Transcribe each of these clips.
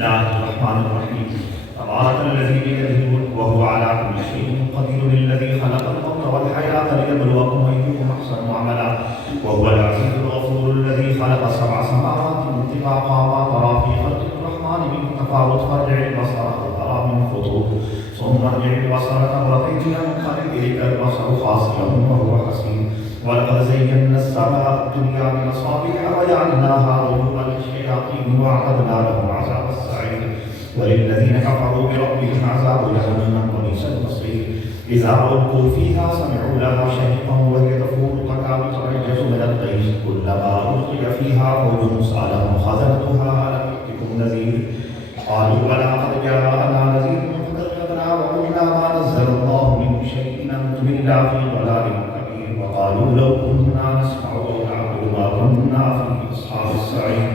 الله الرحمن الرحيم تبارك الذي بيده الملك وهو على كل شيء قدير الذي خلق الموت والحياة ليبلوكم أيكم أحسن عملا وهو العزيز الغفور الذي خلق سبع سماوات طباقا ما ترى في خلق الرحمن من تفاوت فارجع البصر هل ترى من فطور ثم ارجع البصر كرتين ينقلب إليك البصر خاسئا وهو حسير ولقد زينا السماء الدنيا بمصابيح وجعلناها رجوما للشياطين واعتدنا لهم عذاب السعير وللذين كفروا بربهم عذاب جهنم وبئس المصير إذا ألقوا فيها سمعوا لها شهيقا وهي تفور تكاد تميز من الغيظ كلما ألقي فيها فوج سألهم خزنتها ألم يأتكم نذير قالوا بلى قد جاءنا نذير فكذبنا وقلنا ما نزل الله من شيء إن أنتم إلا في ضلال كبير وقالوا لو كنا نسمع أو نعقل ما كنا في أصحاب السعير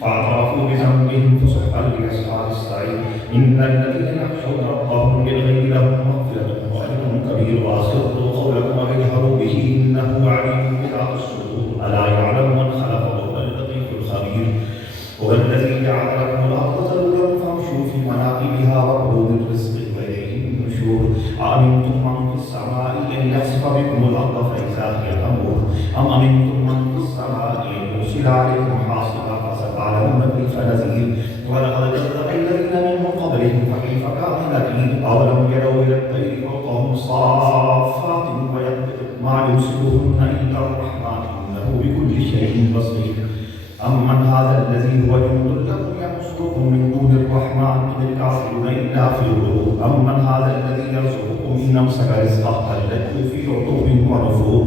فاعترفوا بذنبهم فسحقا لأصحاب السعير إن الذين يخشون ربهم بالغيب لهم مغفرة وأجر كبير وأسروا قولكم واجهروا به إنه عليم بذات الصدور ألا يعلم من خلق وهو اللطيف الخبير هو الذي جعل لكم الأرض ذلولا فامشوا في مناقبها وكلوا من رزقه وإليه النشور أأمنتم من في السماء أن يخسف بكم الأرض فإذا هي تمور أم أمنتم من في السماء أن يرسل عليكم حاصبا فستعلمون كيف نذير ولقد كذب الذين من قبلهم فكيف كان نكير أولم يروا إلى الطير فوقهم صافات ويقبضن ما يمسكهن إلا الرحمن إنه بكل شيء بصير أمن هذا الذي هو جند لكم ينصركم من دون الرحمن إن الكافرون إلا في غرور أمن هذا الذي يرزقكم إن أمسك رزقه بل لجوا في عتو ونفور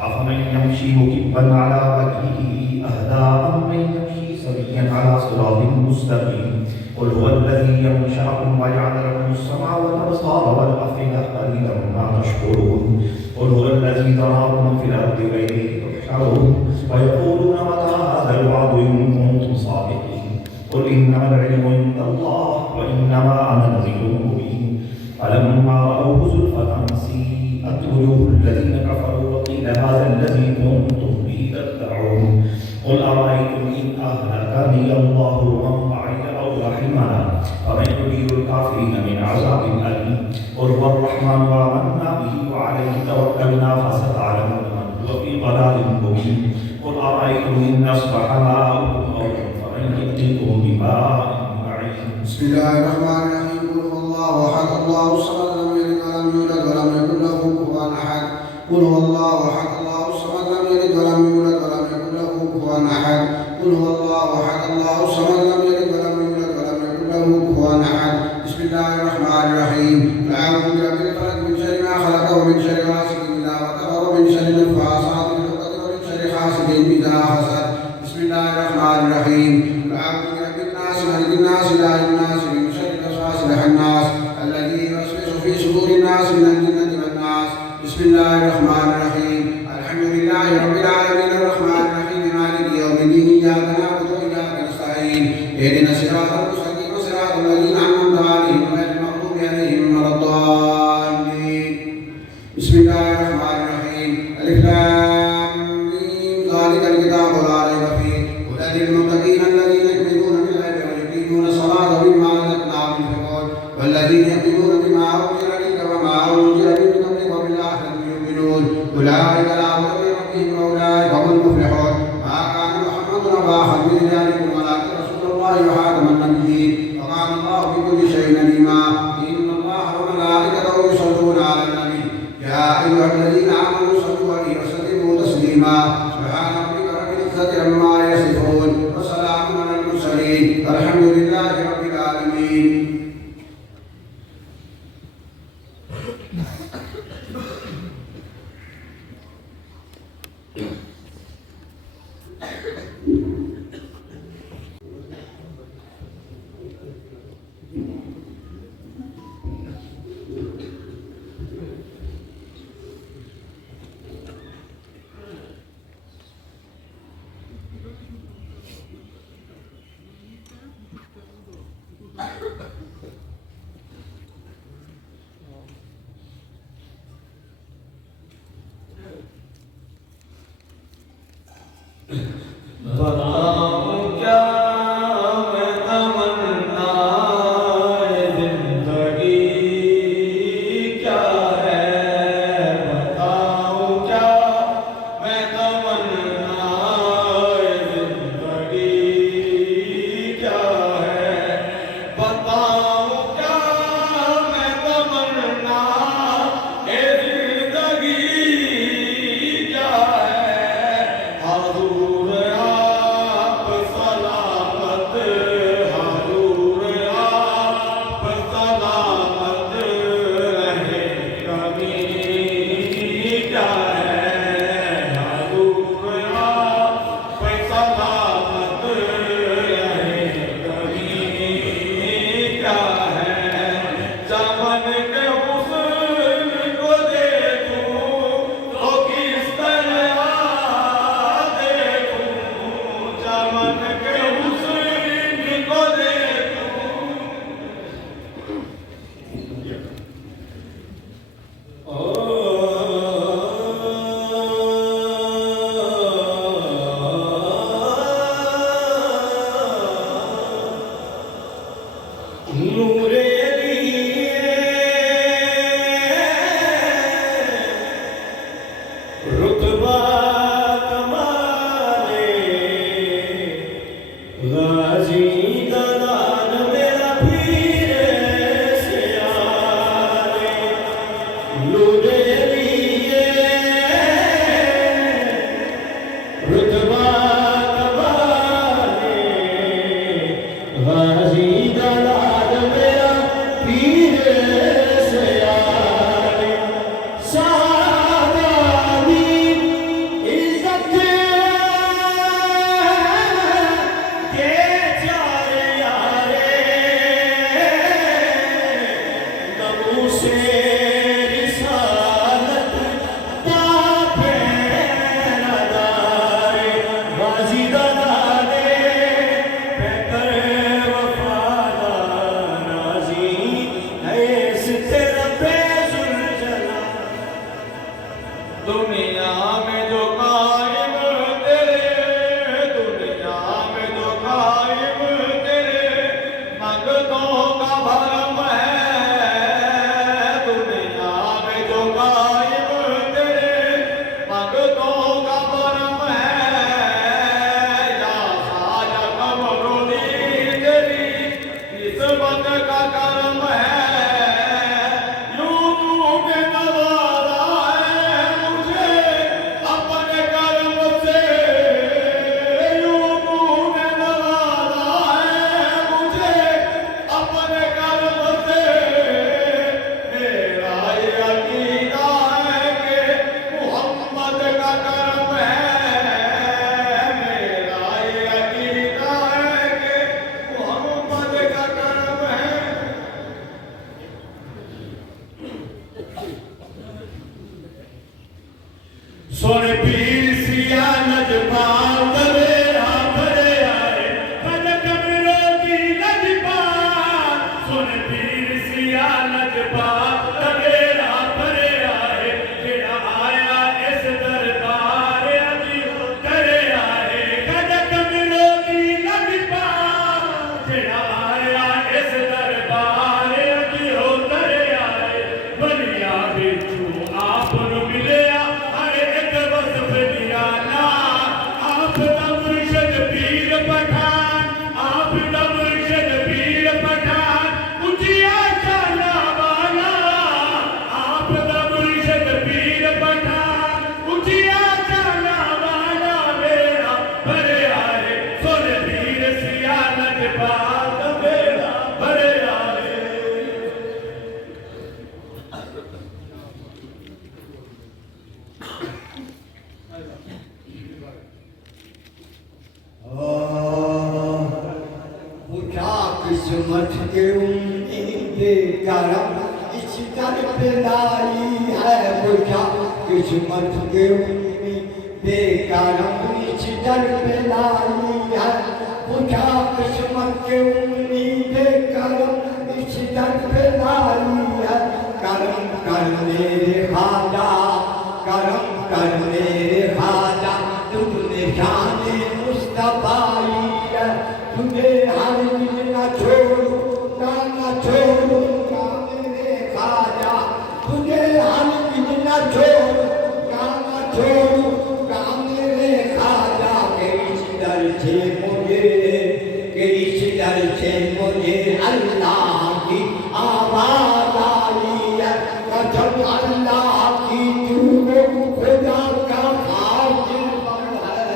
أفمن يمشي مكبا على وجهه أهدى أمن يمشي سويا على صراط مستقيم قل هو الذي ينشأكم وجعل لكم السمع والأبصار والأفئدة قليلا ما تشكرون قل هو الذي ذراكم في الأرض وإليه تحشرون ويقولون متى هذا الوعد إن كنتم صادقين قل إنما العلم عند الله وإنما أنا نذير مبين فلما رأوه زلفة سيئت وجوه الذين كفروا وقيل هذا الذي كنتم به تدعون قل أرأيتم إن أهلكني الله ومن معي أو رحمنا فمن يجير الكافرين من عذاب أليم قل هو الرحمن وآمنا به وعليه توكلنا فستعلمون من هو في ضلال مبين قل أرأيتم إن أصبح ماؤكم غورا فمن يأتيكم بماء معين. بسم الله الرحمن الرحيم. قل هو الله أحد الله الصمد لم يلد ولم يولد ولم يكن له كفوا أحد. قل هو الله أحد الله الصمد لم يلد ولم يولد ولم يكن له كفوا أحد. قل هو الله أحد الله الصمد لم يلد ولم يولد ولم يكن له كفوا أحد. بسم الله الرحمن الرحيم. أعوذ برب الفلق من شر ما خلق ومن شر غاسق إذا وقب ومن شر النفاثات في العقد ومن شر حاسد إذا حسد. بسم الله الرحمن الرحيم. أعوذ برب الناس ملك الناس إله الناس من شر الوسواس الخناس الذي يوسوس في صدور الناس من الجنة والناس. بسم الله الرحمن الرحيم. الحمد لله رب العالمين الرحمن الرحيم مالك يوم الدين إياك نعبد وإياك نستعين اهدنا الصراط المستقيم صراط الذين أنعمت عليهم غير المغضوب عليهم ولا الضالين. بسم الله الرحمن الرحيم. ألف لام ميم ذلك الكتاب لا ريب فيه هدى للمتقين الذين يؤمنون بالغيب ويقيمون الصلاة ومما رزقناهم ينفقون والذين يؤمنون بما أنزل إليك وما أنزل من قبلك وبالآخرة يؤمنون أولئك لا خوف عليهم وأولئك هم المفلحون. ما كان محمد أبا أحد من رجالكم ولكن رسول الله وخاتم النبيين وكان الله بكل شيء عليما. إن الله وملائكته يصلون على النبي يا أيها الذين آمنوا صلوا عليه وسلموا تسليما. سبحان ربك رب العزة عما يصفون وسلام على المرسلين والحمد لله رب العالمين. किससे रब्बे जुल्जला दुनिया में जो कायम तेरे दुनिया में जो कायम तेरे मंगतों का भरम है दुनिया में जो कायम तेरे मंगतों का भरम है या साजा कमरोनी तेरी किस्मत का करम है यूं तूने नवाजा है मुझे अपने कर्म से यूं तूने नवाजा है मुझे अपने कर्म से मेरा ये अकीदा है कि मोहम्मद का करम है मेरा ये अकीदा है कि मोहम्मद का करम है सोने पीर सिया नजपाल तवेरा भरे आए कनक मिरो की नजपाल सोने पीर सिया नजपाल तवेरा भरे आए जेड़ा आया इस दरबार अजी करे आए कनक मिरो की नजपाल जेड़ा आया इस दरबार अजी हो करे आए बलिया बिचू आप नु मिलिया हर एक वसफ दिया ना आप दा मुर्शद पीर पठान आप दा मुर्शद पीर पठान उजिया चाला वाला आप दा मुर्शद पीर पठान उजिया चाला वाला मेरा भरे आए सोने पीर सिया नजपाल मेरा भरे आए पूछा किस्मत के उम्मीदे करम इस दर पे लाई है पूछा किस्मत के उम्मीदे करम इस दर पे लाई है पूछा किस्मत के उम्मीदे करम इस दर पे लाई है करम कर मेरे खाजा करम कर मेरे खाजा तुमने जाने मुस्तफाई है तुझे हर ना छोड़ू ना छोड़ू ना मेरे खाजा तुझे हर ना छोड़ू ना छोड़ू ना मेरे खाजा के इस दर से मुझे अल्लाह की आवाज आई है कसम अल्लाह की तू खुदा का खातिर है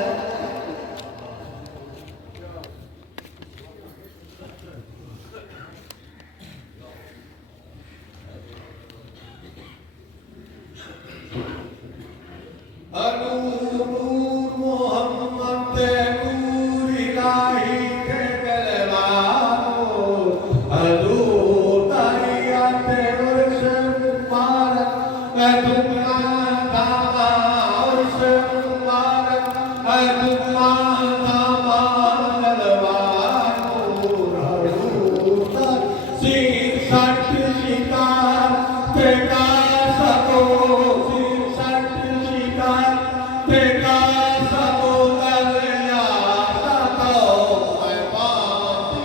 नूर मोहम्मद नूर इलाही के गलवानो हजूर दरिया पे उर्श मुबारक दुआ दामा उर्श मुबारक दुआ दामा गलवानो हजूर सिर सट शिकार पे का सको सिर सट शिकार पे का सको गलिया सको मैं पापी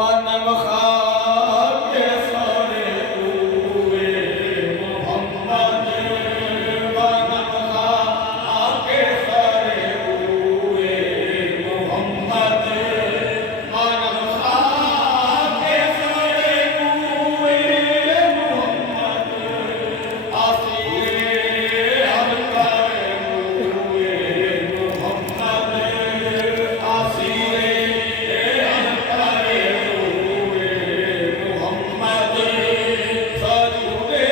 बनम खाके सरे हुए मोहम्मद बनम खाके सरे हुए मोहम्मद बनम खाके सरे हुए मोहम्मद आसीरे हम करे हुए मोहम्मद आसीरे हम करे हुए मोहम्मद सजदे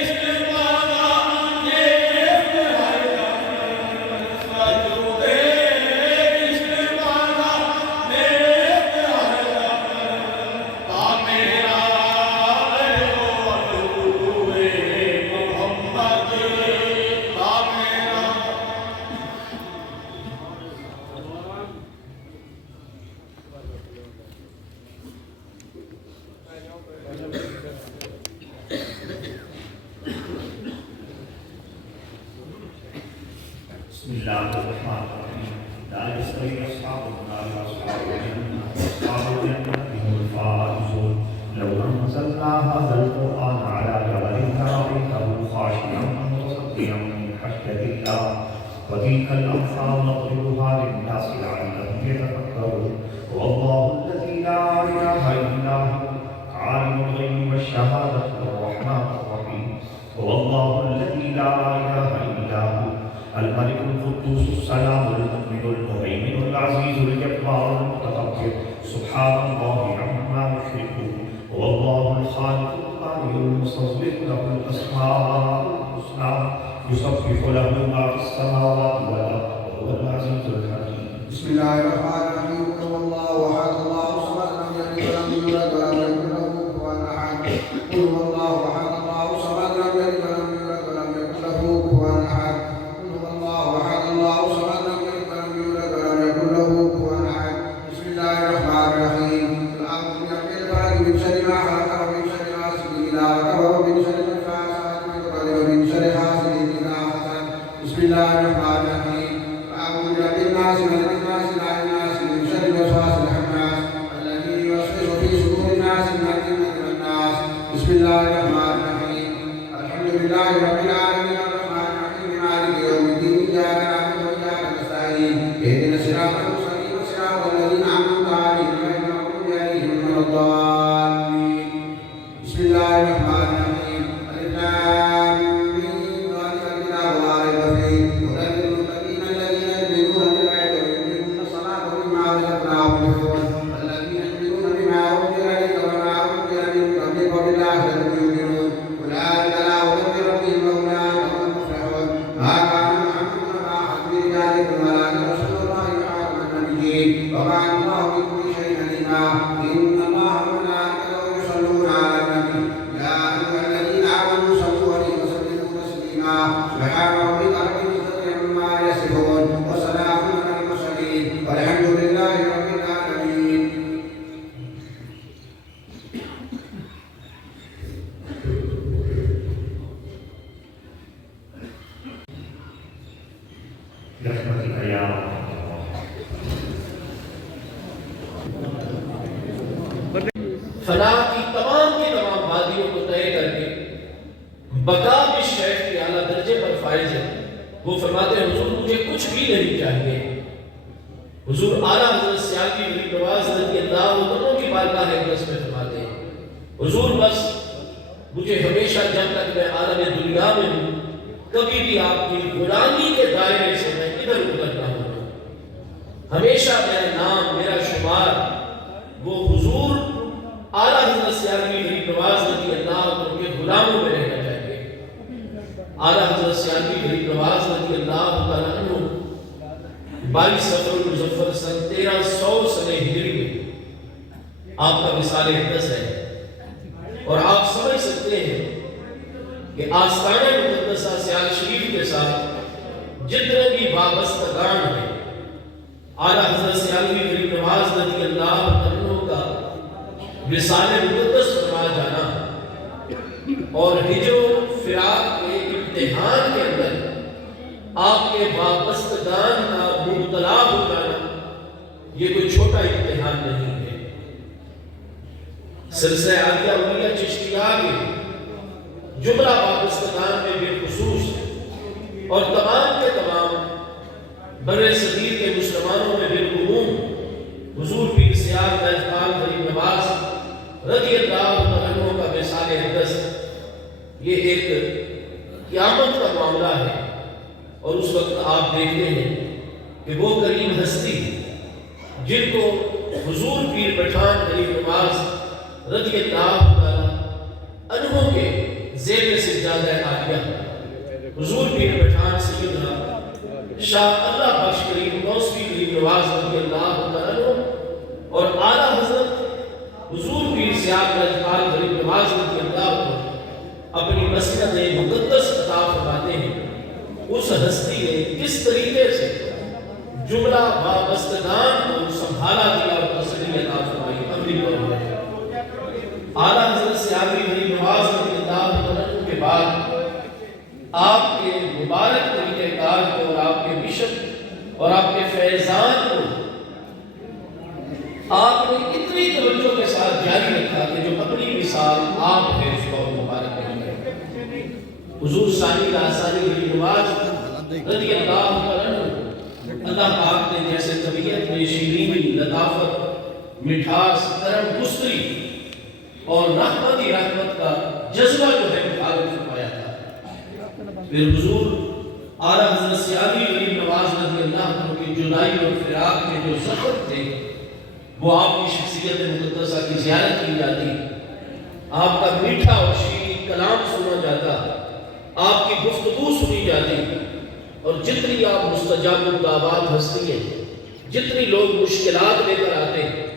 इस्तेमाला ये हर सजदे इस्तेमाला ये हर मेरा हुए मोहम्मद मेरा بسم الله الرحمن الرحيم لا يستوي أصحاب النار وأصحاب الجنة أصحاب الجنة هم الفائزون لو أنزلنا هذا القرآن على جبل لرأيته خاشعا متصدعا من خشية الله وتلك الأمثال نضربها للناس لعلهم يتفكرون والله الذي لا إله إلا هو عالم الغيب والشهادة الرحمن الرحيم والله الذي لا إله إلا هو الملك القدوس السلام المؤمن المهيمن العزيز الجبار المتكبر سبحان الله عما يشركون والله الخالق القادر المصور له الاسماء الحسنى يسبح له ما في السماوات والارض وهو العزيز الحكيم. بسم الله الرحمن الرحيم قل هو الله احد الله الصمد لم يلد ولم يولد ولم يكن له كفوا احد قل هو الله احد الله الصمد لم يلد ولم يولد ولم يكن له كفوا احد قل هو الله احد الله الصمد لم يلد ولم يولد ولم يكن له كفوا احد بسم الله الرحمن الرحيم اعوذ برب الفلق من شر ما خلق ومن شر غاسق اذا وقب ومن شر النفاثات في العقد ومن شر حاسد اذا حسد بسم الله الرحمن الرحيم اعوذ برب الناس ملك الناس اله الناس من شر الوسواس الخناس الذي يوسوس في صدور الناس من الجنة والناس بسم الله الرحمن الرحيم الحمد لله رب العالمين الرحمن الرحيم مالك يوم الدين اياك نعبد واياك نستعين اهدنا الصراط المستقيم صراط الذين انعمت عليهم غير المغضوب عليهم ولا الضالين بسم الله الرحمن الرحيم الف لام ميم ذلك الكتاب لا ريب فيه هدى للمتقين الذين يؤمنون بالغيب ويقيمون الصلاة ومما رزقناهم ينفقون الذين يؤمنون بما أنزل إليك وما أنزل من قبلك وبالآخرة هم يؤمنون أولئك لا هدى من ربهم وأولئك هم المفلحون ما كان محمد أبا أحد من رجالكم ولكن رسول الله وخاتم النبيين وكان الله بكل شيء عليما إن الله وملائكته يصلون على النبي يا أيها الذين آمنوا صلوا عليه وسلموا تسليما سبحان ربك رب العزة عما يصفون وسلام على المرسلين والحمد لله رب العالمين. برحمتك يا ارحم फना की तमाम वादियों को तय करके बका भी शेख के आला दर्जे पर फाइज है। वो फरमाते हैं हुजूर मुझे कुछ भी नहीं चाहिए। हुजूर आला हज़रत सियासी नवाज रज़ी अल्लाह अन्हु की बारगाह इक़दस में फरमाते हैं हुजूर बस मुझे हमेशा जब तक मैं आलम दुनिया में हूँ कभी भी आपकी गुलामी के दायरे से मैं इधर उधर ना हूँ। हमेशा मेरा नाम मेरा शुमार वो हुजूर आला हज़रत सियासी नवाज रज़ी अल्लाह अन्हु के गुलामों में रहना चाहिए। आला हज़रत सियासी नवाज रज़ी अल्लाह अन्हु 22 सफर मुज़फ़्फ़र सन 1300 सने हिजरी में आपका विसाल इक़दस है और आप समझ सकते हैं कि आस्ताना मुक़द्दसा सियाल शरीफ के साथ जितने भी वाबस्तगान हैं आला हज़रत सियासी नवाज रज़ी अल्लाह अन्हु का विसाल मुक़द्दस फरमाया जाना और हिजरो फिराक के इम्तिहान के अंदर आपके वाबस्तगान का मुब्तला हो जाना ये कोई छोटा इम्तिहान नहीं है। सिलसिला आलिया उलिया चिश्तिया के जुमला पाकिस्तान में बेखुसूस और तमाम के तमाम बड़े सगीर के मुसलमानों में बिलकुल हुजूर पीर सियार महफाल गरीब नवाज रज़ी अल्लाह अन्हु का मिसाल हदस, ये एक क़यामत का मामला है। और उस वक्त आप देखते हैं कि वो करीम हस्ती जिनको हुजूर पीर पठान गरीब नवाज रज़ी अल्लाह अन्हु के ज़ेब सिज्जादा आलिया हुजूर पीर पठान सैयदना शाह अल्लाह बख्श करीम गौसी गरीब नवाज रज़ी अल्लाह अन्हु और आला हज़रत हुजूर पीर सियार महफाल गरीब नवाज रज़ी अल्लाह को अपनी मसनद मुक़द्दस अता फरमाते हैं। उस हस्ती ने किस तरीके से जुमला वाबस्तगान को संभाला दिया और तसल्ली अता फरमाई। अमली पर आला हज़रत सियारी गरीब नवाज रज़ी अल्लाह अन्हु के बाद आपके मुबारक तरीक़ेकार को और आपके मिशन और आपके फैज़ान को आपने इतनी तवज्जो के साथ जारी रखा कि जो अपनी मिसाल आप है उसको मुबारक करेंगे। हुजूर सानी लासानी गरीब नवाज रज़ी अल्लाह अन्हु अल्लाह पाक ने जैसे तबीयत में शीरीनी लताफत मिठास करम गुस्तरी और रहमत ही रहमत का जज्बा जो है मुखालिफ फरमाया था। फिर हुजूर आला हज़रत सियारी गरीब नवाज रज़ी अल्लाह अन्हु की जुदाई और फिराक के जो ज़ख्म थे वो आपकी शख्सियत मुक़द्दसा की ज़ियारत की जाती, आपका मीठा और शीरीन कलाम सुना जाता, आपकी गुफ्तगू सुनी जाती। और जितनी आप मुस्तजाब दावात हस्ती हैं, जितनी लोग मुश्किलात लेकर आते हैं,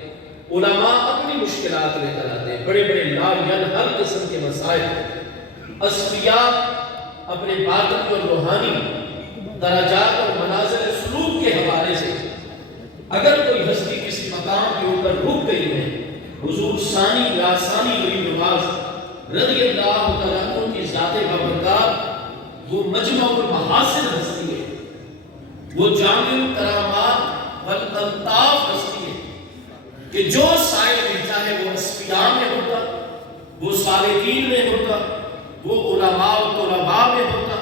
उलमा अपनी मुश्किलात लेकर आते हैं, बड़े बड़े लाल हर किस्म के मसाइल, अस्फिया अपने बातिन और रूहानी दराजात और मनाज़िल सलूक के हवाले से अगर कोई हस्ती किसी मकाम के ऊपर रुक गई है, हुजूर सानी लासानी गरीब नवाज रज़ी अल्लाह अन्हु की ज़ाते बबरकत वो मजमउल महासिन हस्ती है, वो जामिउल करामात वल अल्ताफ हस्ती है कि जो साइल मिलता है वो अस्फिया में होता, वो सालिकीन में होता, वो उलमा और तुलबा में होता,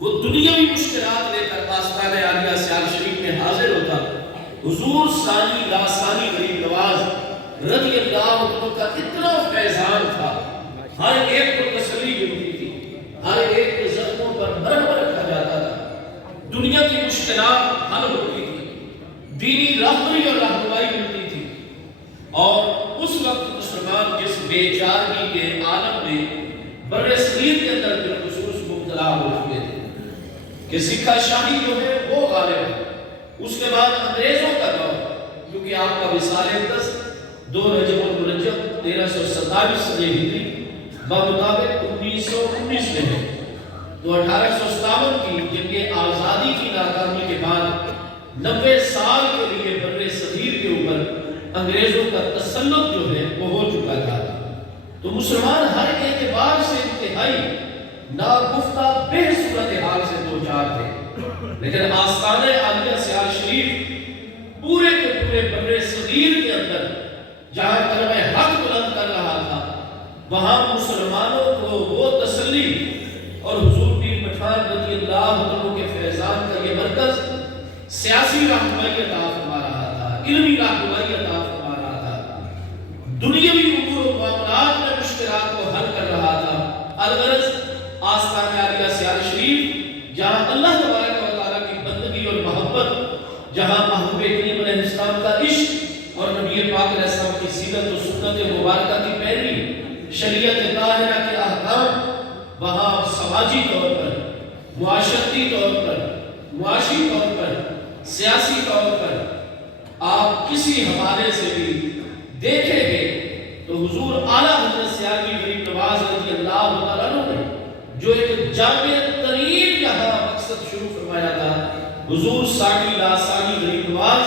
वो दुनियावी मुश्किलात लेकर आस्ताने आलिया सियाल शरीफ में हाजिर होता। हुजूर सानी लासानी गरीब नवाज रज़ी अल्लाह अन्हु का इतना फैज़ान था, हर एक को तसल्ली मिलती थी, हर एक के ज़ख्मों पर मरहम रखा जाता था, दुनिया की मुश्किलात हल होती थी, दीनी रहबरी और रहनुमाई मिलती थी। और उस वक्त मुसलमान जिस बेचारगी के आलम में बड़े सगीर के अंदर बिलखुसूस मुब्तला हो चुके थे कि सिक्का शाही जो है वो गालिब है। उसके बाद अंग्रेजों का दौर, क्योंकि आपका विसाल 2 रजब 1327 हिजरी बमुताबिक 1919 में है। तो 1857 की जंगे आज़ादी की नाकामी के बाद 90 साल के लिए बर्रे सगीर के ऊपर अंग्रेजों का तसल्लुत जो है वो हो चुका था। तो मुसलमान हर एतबार से इंतहाई नागुफ्ता बेसूरत हाल से दो चार थे, लेकिन आस्ताने आलिया सियाल शरीफ पूरे के पूरे बर्रे सगीर के अंदर जहां कलमे हक बुलंद कर रहा था, वहां मुसलमानों को वो तसल्ली और हुजूर पीर पठान रज़ी अल्लाह अन्हु के फैज़ान का ये मरकज सियासी रहनुमाई अता फरमा रहा था, इल्मी रहनुमाई अता फरमा रहा था, दुनियावी उमूर और मामलात में मुश्किलात को हल कर रहा था। अलगरज आस्ताने आलिया सियाल शरीफ जहां अल्लाह तबारक व तआला की बंदगी और मोहब्बत, जहां महबूब करीम अलैहिस्सलाम का इश्क और नबी पाक अलैहिस्सलाम की सीरत और सुन्नत मुबारका की पैरवी, शरीयत ताहिरा के अहकाम, वहां समाजी तौर पर, मुआशरती तौर पर, मुआशी तौर पर, सियासी तौर पर आप किसी हवाले से भी देखेंगे तो हुजूर आला हज़रत सियासी गरीब नवाज रज़ी अल्लाह तआला ने जो एक जामे तरीन यहाँ मकसद शुरू फरमाया था, हुजूर सानी लासानी गरीब नवाज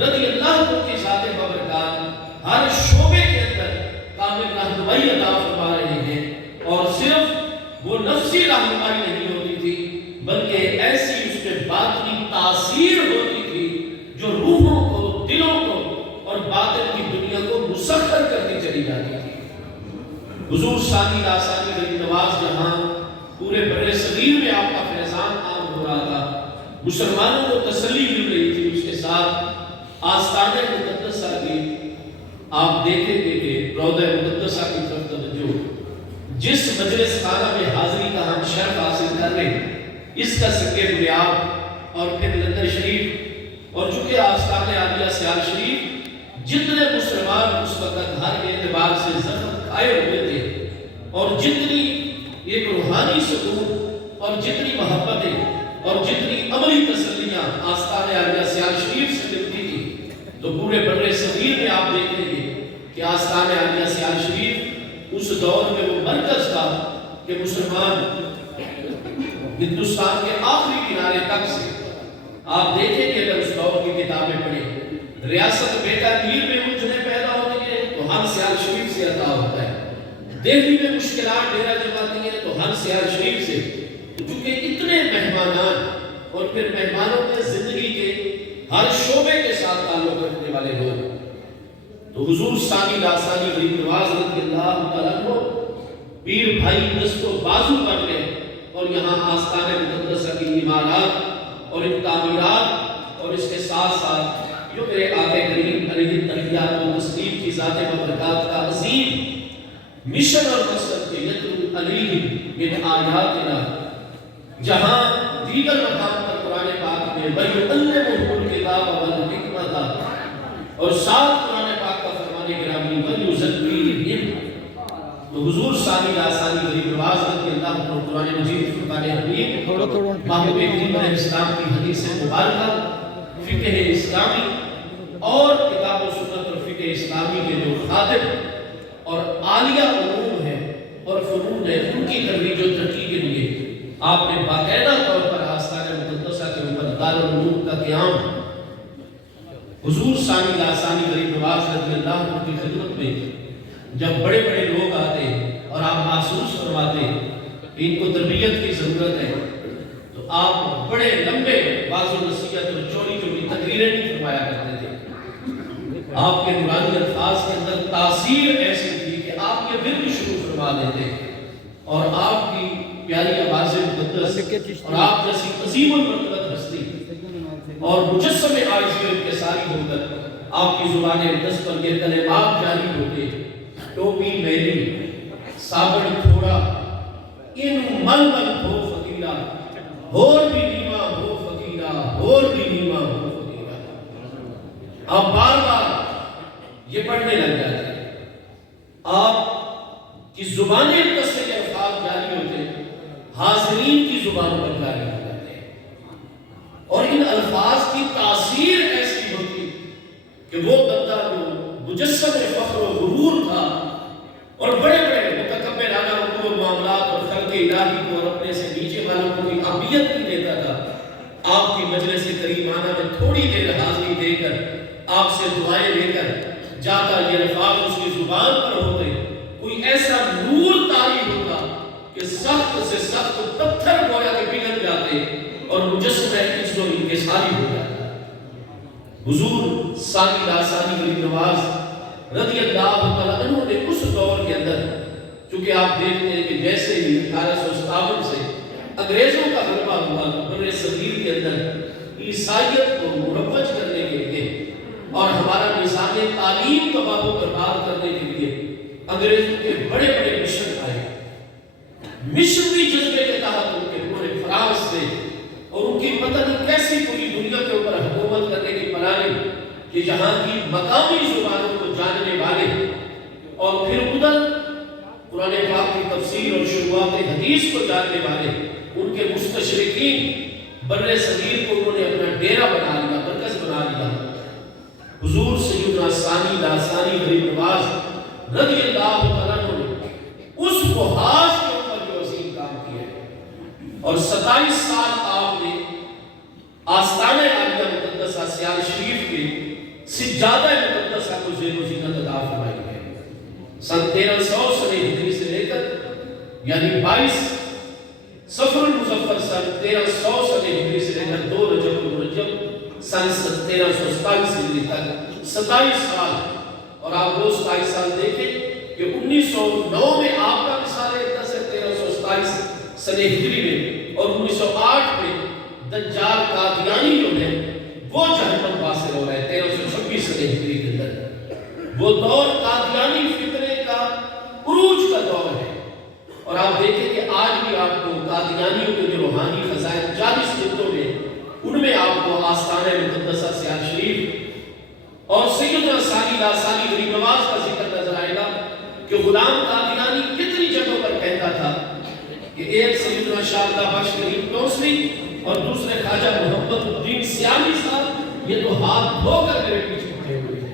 रज़ी अल्लाह की ज़ाते बबरकत हर शोबे के अंदर कामिल रहनुमाई अता फरमा रहे हैं। और सिर्फ वो नफ्सी रहनुमाई नहीं होती थी, बल्कि ऐसी उसमें बातनी तासीर होती थी जो रूहों को, दिलों को और बातिन की दुनिया को मुसख्खर करती चली जाती थी। सानी लासानी गरीब नवाज जहां पूरे बड़े सगीर में आपका फैजान आम हो रहा था, मुसलमानों को तसल्ली मिल रही थी, उसके साथ आस्ताने मुकद्दसा की आप देखेंगे कि रौदा मुकद्दसा की तरफ तवज्जो, जिस मजलिस खाना में हाजिरी का हम शर्फ हासिल कर रहे हैं, इसका सके बुनियाद और फिर लंगर शरीफ और चूंकि आस्ताने आलिया सियाल शरीफ जितने मुसलमान उस वक्त हर एतबार से जख्म खाए हुए थे और जितनी एक रूहानी सुकून और जितनी मोहब्बतें और जितनी अमली तसल्लियां आस्ताने आलिया सियाल शरीफ से मिलती थी, तो पूरे बर्रे सगीर में आप देखेंगे कि आस्ताने आलिया सियाल शरीफ उस दौर में वो मरकज था कि मुसलमान हिंदुस्तान के आखिरी किनारे तक से आप देखेंगे अगर उस दौर की किताबें पढ़ें, रियासत बेतामीर में उलझने पैदा होती है तो हर सियाल शरीफ से अता होता है, दिल्ली में मुश्किलात डेरा जमाती है तो हर सियाल शरीफ से, क्योंकि इतने मेहमानान और फिर मेहमानों के जिंदगी के हर शोबे के साथ ताल्लुक रखने वाले लोग, तो हुजूर सानी लासानी गरीब नवाज रज़ियल्लाहु तआला अन्हु पीर भाई दस्तो बाजू कर ले और यहाँ आस्ताने मुकद्दसा की इमारत और इन तामीरात और इसके साथ साथ जो मेरे आके करीम अलैहि तहियात व तस्लीम की ज़ात व बरकात का अज़ीम मिशन और मकसद के यतलू अलैहिम मिन आयातिना, जहाँ दीगर मकाम पर कुरान पाक में वयुअल्लिमुहुल किताब वल हिकमत और साथ कुरान पाक का फरमाने गिरामी वयुज़क्कीहिम, तो हुजूर सानी लासानी गरीब नवाज रज़ियल्लाहु अन्हु कुरान मजीद फुरकान हकीम महबूब करीम अलैहिस्सलाम की हदीस मुबारक फिक़्ह इस्लामी और किताब व सुन्नत और फिक़्ह इस्लामी के जो खातिब और आलिया उलूम है और फ़ुनून है, उनकी तर्वीज और तरक्की के लिए आपने बाकायदा तौर पर आस्ताने मुकद्दसा के ऊपर दारुल उलूम का क़याम हुजूर सानी लासानी गरीब नवाज रज़ियल्लाहु अन्हु की खिदमत में जब बड़े बड़े लोग आते और आप महसूस करवाते इनको तरबियत की ज़रूरत है, तो आप बड़े लंबे वाज़ो नसीहत और चौड़ी चौड़ी तकरीरें नहीं फरमाया करते थे। आपके नुरानी अल्फाज के अंदर तासीर ऐसी थी कि आप ये विर्द शुरू फरमा देते और आपकी प्यारी आवाज़ मुक़द्दस और आप जैसी अज़ीमुल मर्तबत हस्ती और मुजस्सम आजिज़ के सारी होकर आपकी ज़ुबान मुक़द्दस पर ये कलिमात जारी होते, टोपी मैली साबड़ थोड़ा इन मलमल हो फकीरा होर भी नीमा हो फकीरा होर भी नीमा हो फकीरा, आप बार बार ये पढ़ने लग जाते हैं, आप की जुबानी मुक़द्दस के अल्फाज जारी होते हाज़रीन की जुबान पर जारी हो जाते हैं और इन अल्फाज की तासीर ऐसी होती कि वो बंदा जो मुजस्सम फ़ख्र व गुरूर था और बड़े बड़े मुतकब्बिराना उमूर मामलात और खल्क़ इलाही को और अपने से नीचे वालों को भी अहमियत नहीं देता था, आपकी मजलिस करीमाना में थोड़ी देर हाज़िरी देकर आपसे दुआएं लेकर जाकर ये अल्फाज उसकी जुबान पर होते, कोई ऐसा नूर तारी होता कि सख्त से सख्त पत्थर गोया के पिघल जाते और मुजस्सम इज्जो इंकिसारी हो जाता। हुजूर सानी लासानी गरीब नवाज रज़ियल्लाहु तआला अन्हु ने उस दौर के अंदर, चूंकि आप देखते हैं कि जैसे ही 1857 से अंग्रेजों का गलबा हुआ बर्रे सगीर के अंदर ईसाइयत को मुरव्वज करने के लिए और हमारा निज़ाम तालीम को बाबू बर्बाद करने के लिए अंग्रेजों के बड़े बड़े मिशन आए, मिशनरी जज्बे के तहत उनके पूरे फ्रांस से और उनकी पता नहीं कैसी पूरी दुनिया के ऊपर हुकूमत करने की प्लानिंग कि जहाँ की मकामी जुबानों को जानने वाले और फिर उधर कुरान पाक की तफसीर और शुरुआत हदीस को जानने वाले उनके मुस्तशरिकीन बर्रे सगीर को उन्होंने अपना डेरा बना लिया, मरकज बना लिया। हुजूर सैयदना सानी लासानी गरीब नवाज रज़ियल्लाहु तआला अन्हु उस बुहाज के ऊपर जो अजीम काम किया और 27 साल आपने आस्ताने आलिया मुक़द्दसा सियाल शरीफ के सिज्जादा मुक़द्दसा को ज़ेरो ज़ीनत अता फरमाई है। सन 1300 सने हिजरी से लेकर यानी 22 सफरुल मुज़फ़्फ़र सन 1300 सने हिजरी से लेकर 2 रजब मुरज्जब सन 1327 हिजरी तक 27 साल, और आप वो 27 साल देखें कि 1909 में आपका मिसाल इकदा से 1327 सने हिजरी में और 1908 में दज्जाल कादियानी जो है वो जहन्नम वासिल हो रहे हैं 1326 सने हिजरी के अंदर। वो दौर कादियानी फितरे का उरूज का दौर है। और आप देखें कि आज भी आपको कादियानियों के जो रूहानी खजाइन 40 मिनटों में उनमें आपको आस्ताने मुक़द्दसा सियार शरीफ और सैयदना सानी लासानी गरीब नवाज का जिक्र नजर आएगा कि गुलाम कादियानी कितनी जगहों पर कहता था कि एक सैयदना शारदा बख्श गरीब टोसली और दूसरे ख्वाजा मोहम्मद सियामी साहब ये तो हाथ धोकर मेरे पीछे खड़े हुए थे।